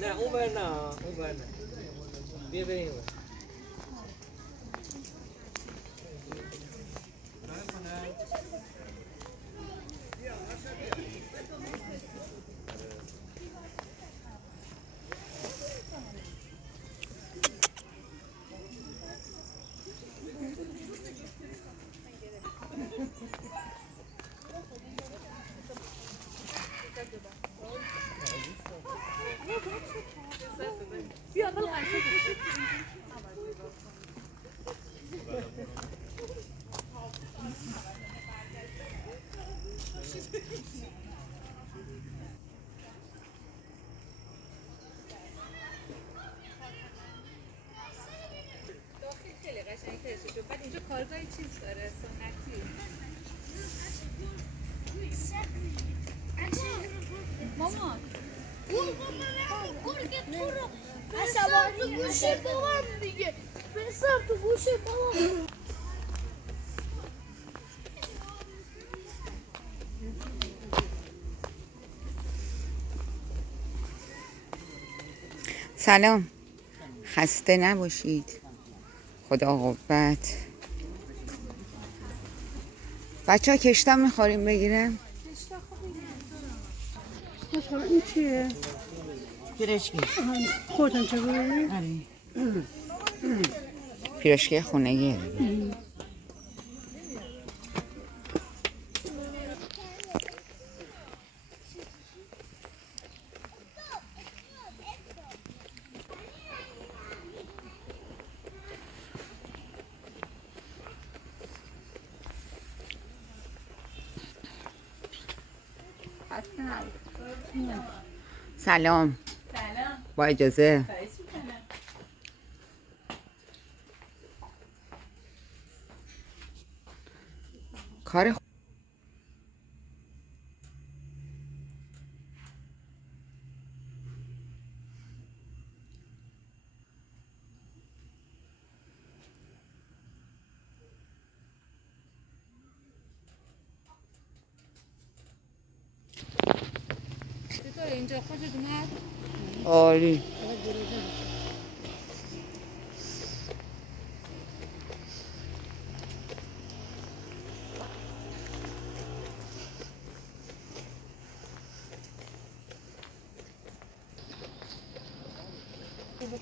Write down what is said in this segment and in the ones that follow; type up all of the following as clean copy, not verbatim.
نه اون بر نه اون بر نه بیا بریم مامان گرگ تو رو بسر تو گوشه بابام دیگه بسر تو گوشه بابام سلام، خسته نباشید. خدا قوت. بچه ها کشتم میخوریم بگیرم؟ این چیه؟ پیرشکی خودتون چه بودی؟ پیرشکی خونگیه. سلام. با اجازه. کار اینجا خوشت اومد؟ عالی.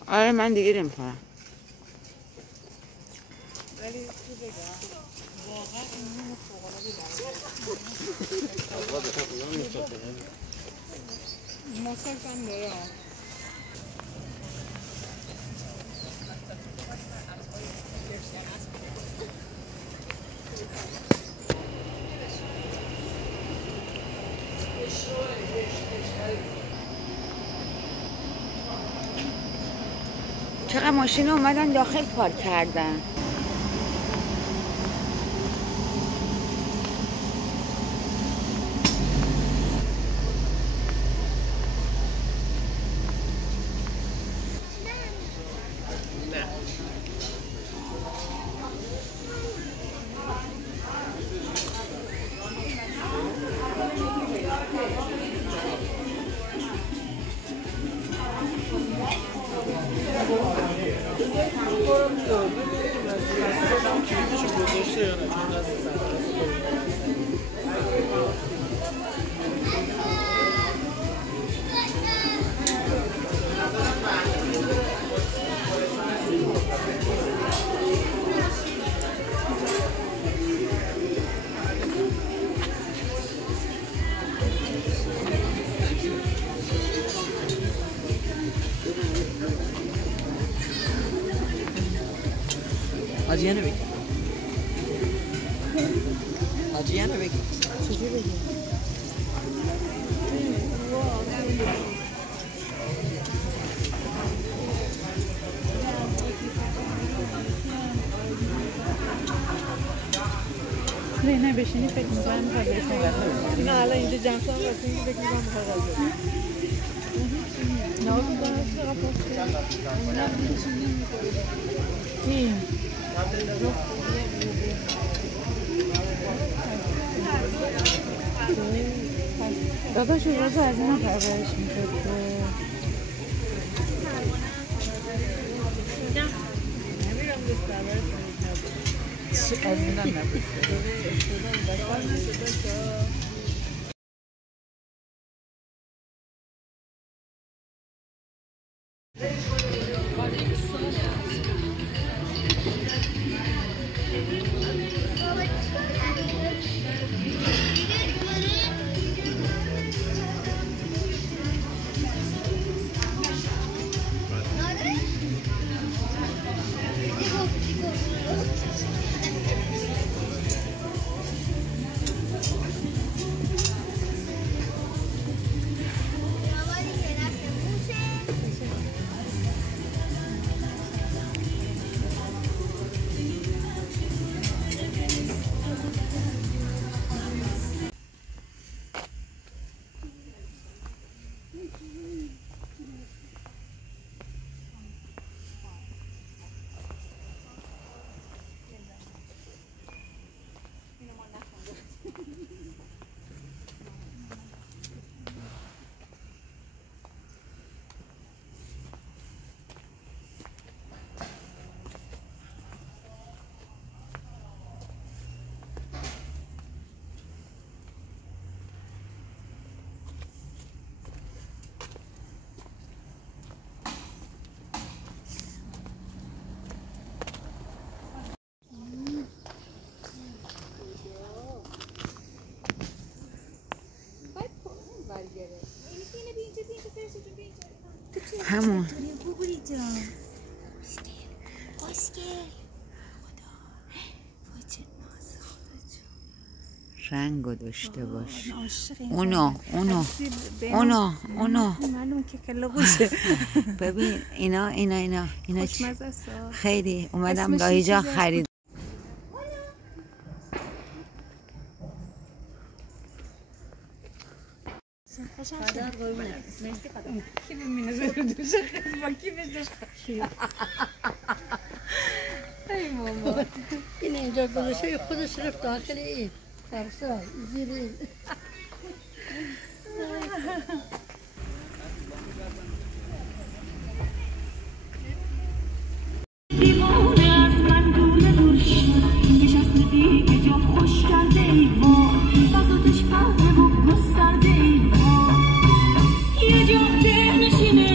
آره من دیگه نمیخورم. ولی چی بگم واقعا این ماساژ هم داره. چقدر ماشین اومدن داخل پارک کردن. حاجیه نبگی حاجیه نبگی چجور بگی؟ نه بشینی فکر میکنم میخواد بشینی غذا نه الان اینجا جمع شدم واسه اینکه فکر میکنم میخواد غذا این داداش روزا از اینا پرورش میشد نمیرم دوست پرورش از اینا نبود همون رنگو داشته باش. اونو معلوم که کلا باشه. ببین اینا خوشمزه است. خیلی اومدم اسمش لایجا چیه؟ خرید. کی ببینه زیر دوشه با کی بهش ای ماما این اینجا گذاشته خودش رفت داخل این درسا زیر این دیوانه از من دور شد نشسته دیگه جا خوش کرده ایوان بزادش پرده و گسترده ایوان یه جا نشینه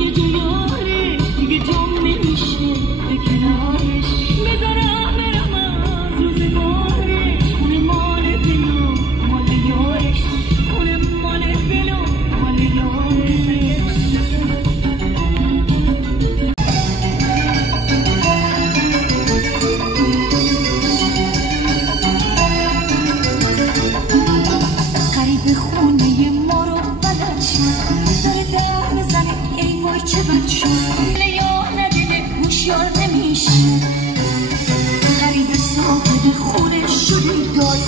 یه جا یاره دیگه جام نمیشه به کنارش بذارم برم از روزگارش خونه مال دلو مال یارش خونه مال دلو مال یارش قریب خونه ما رو بلد شد داره در بزنه ای وای چه بد شد یا ندیده هوشیار نمیشه قریب صاحب خونه شده داد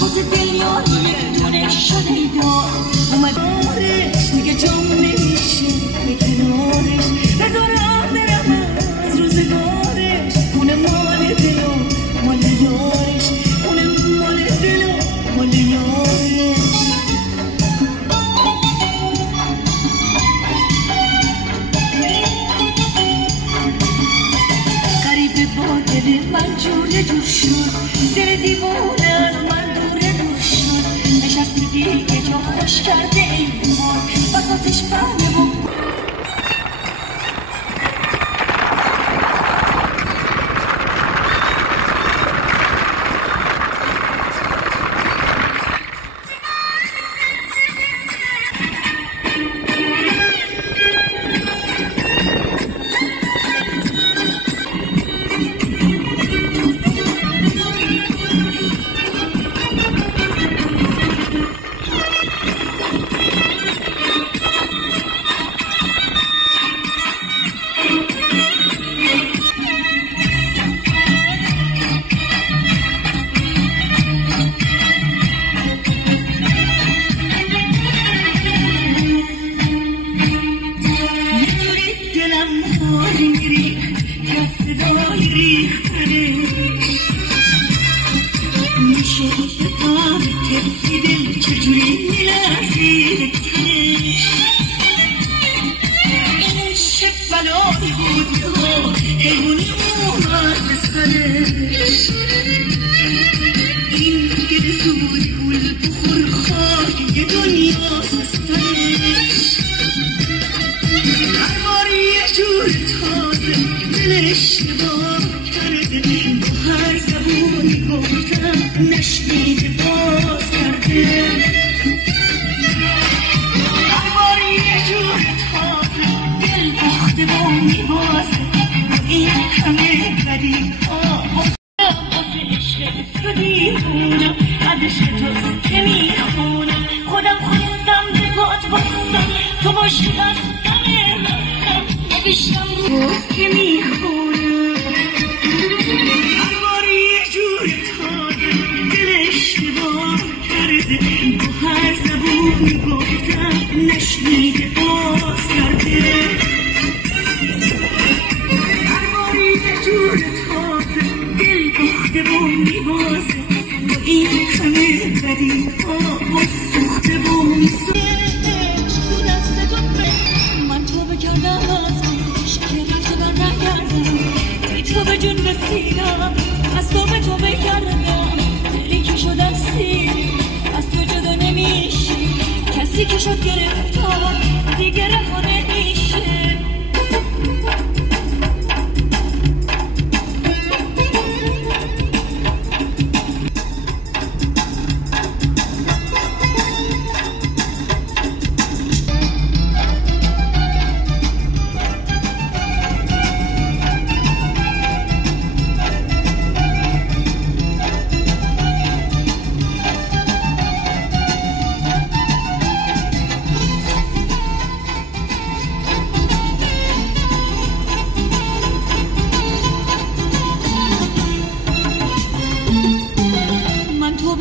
واسه دلیار یک دونه شده داد اومد آرش دیگه جام نمیشه به کنارش بذارم برم از روزگارش خونه مال دلو مال یارش خونه مال دلو مال یارش غریبه با دل من جور شد دل دیوانه از من دور شد نشسته دیگه جا خوش کرده ایوان بساتش بله و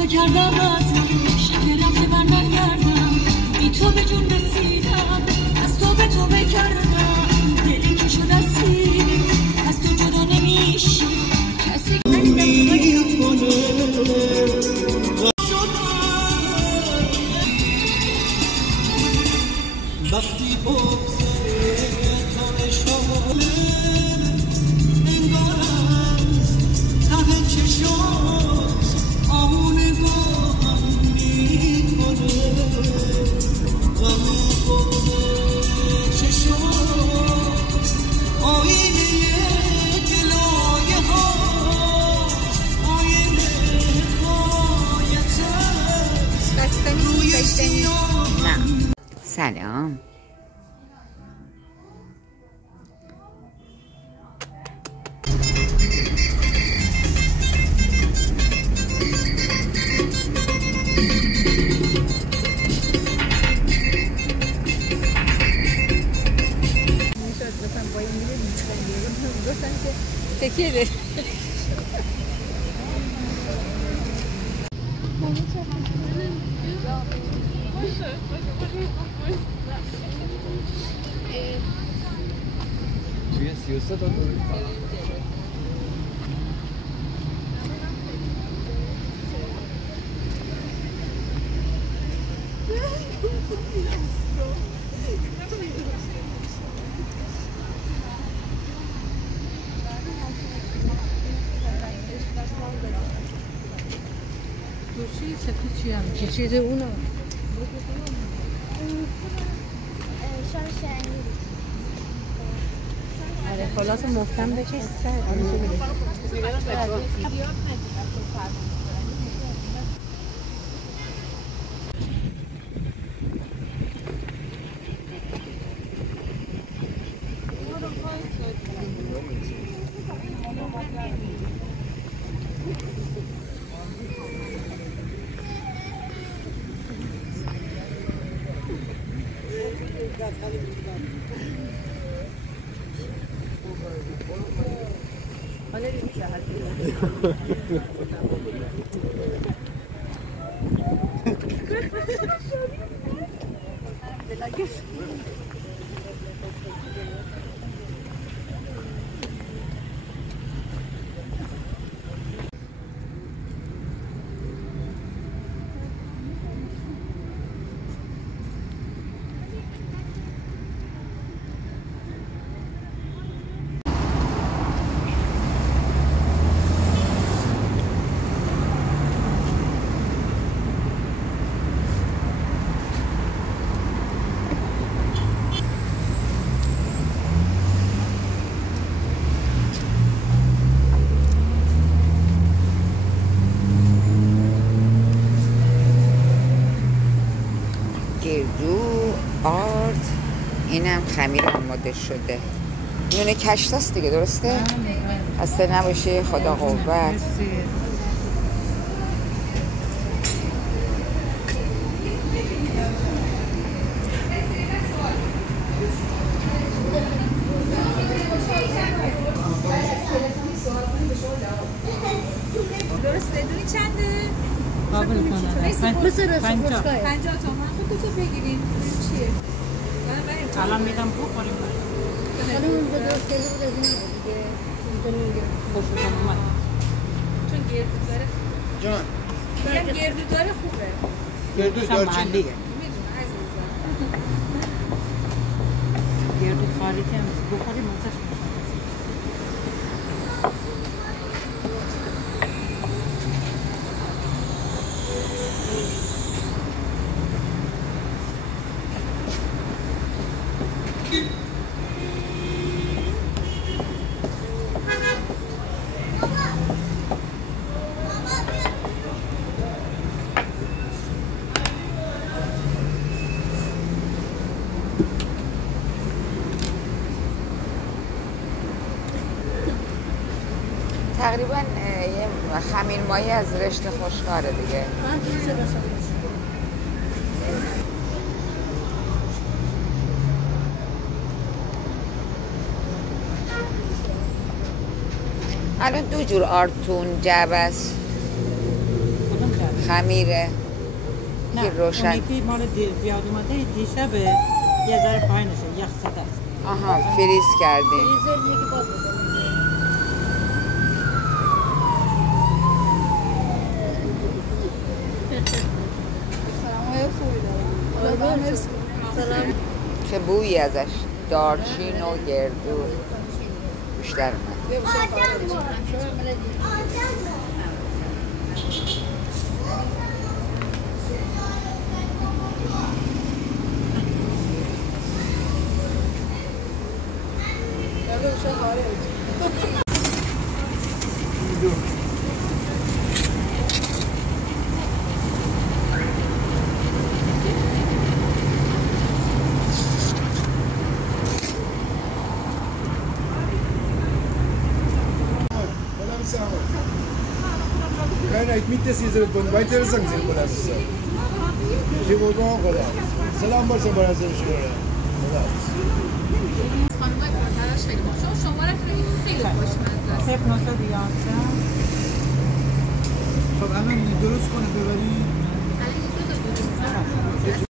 توبه کردم از شب رفته بر نگردم بی تو به جون رسیدم از تو به توبه کردم دلی که شد اسیر از تو جدا نمیشه کسی وقتی بگذره تا اشاره انگار از ته چشات آهون با هم میکنه غم بغض چشات آینه گلایه ها آینه حکایت روی سیاه نه سلام تکیه ده توی 33 تا دوشی سپید چی هم چه چیز اونا شان شنگی آره خلاص مفتم بچه سر گردو آرد اینم خمیر آماده شده نون کشتاست دیگه درسته؟ خسته نباشی خدا قوت درسته دونی چنده؟ قابل کنم 50 50 تومن خب تو بگیریم چیه؟ الان میدم بخوریم حالا اون به درست خیلی بود از این دیگه خوشتون اومد چون گردو داره جان میگم گردو داره خوبه گردوش شم دارچین محلیه میدونم عزیزم گردو خالی هم بخوریم منتش تقریبا یه خمیر مایی از رشت خوشکاره دیگه من دوست داشتم الان دو جور آرتون جعبه است خمیره نه که روشن. اون یکی مال زیاد اومده دیشبه یه ذره پایینشه یخ زده است. آها فریز کردیم. فریزر میگه بابا. سلام. چه بویی ازش، دارچین و گردو بیشتر اومد. Keiner, ich mit das diese von weiter sagen Sie mal das. Sie wo go خدا. سلام باشه برای شما. خدا. خانم‌های پرتلاش خیلی خوب. شما شماره‌تون خیلی خوشمزه است. 0911 خب الان درست کنه ببری. الان 2 تا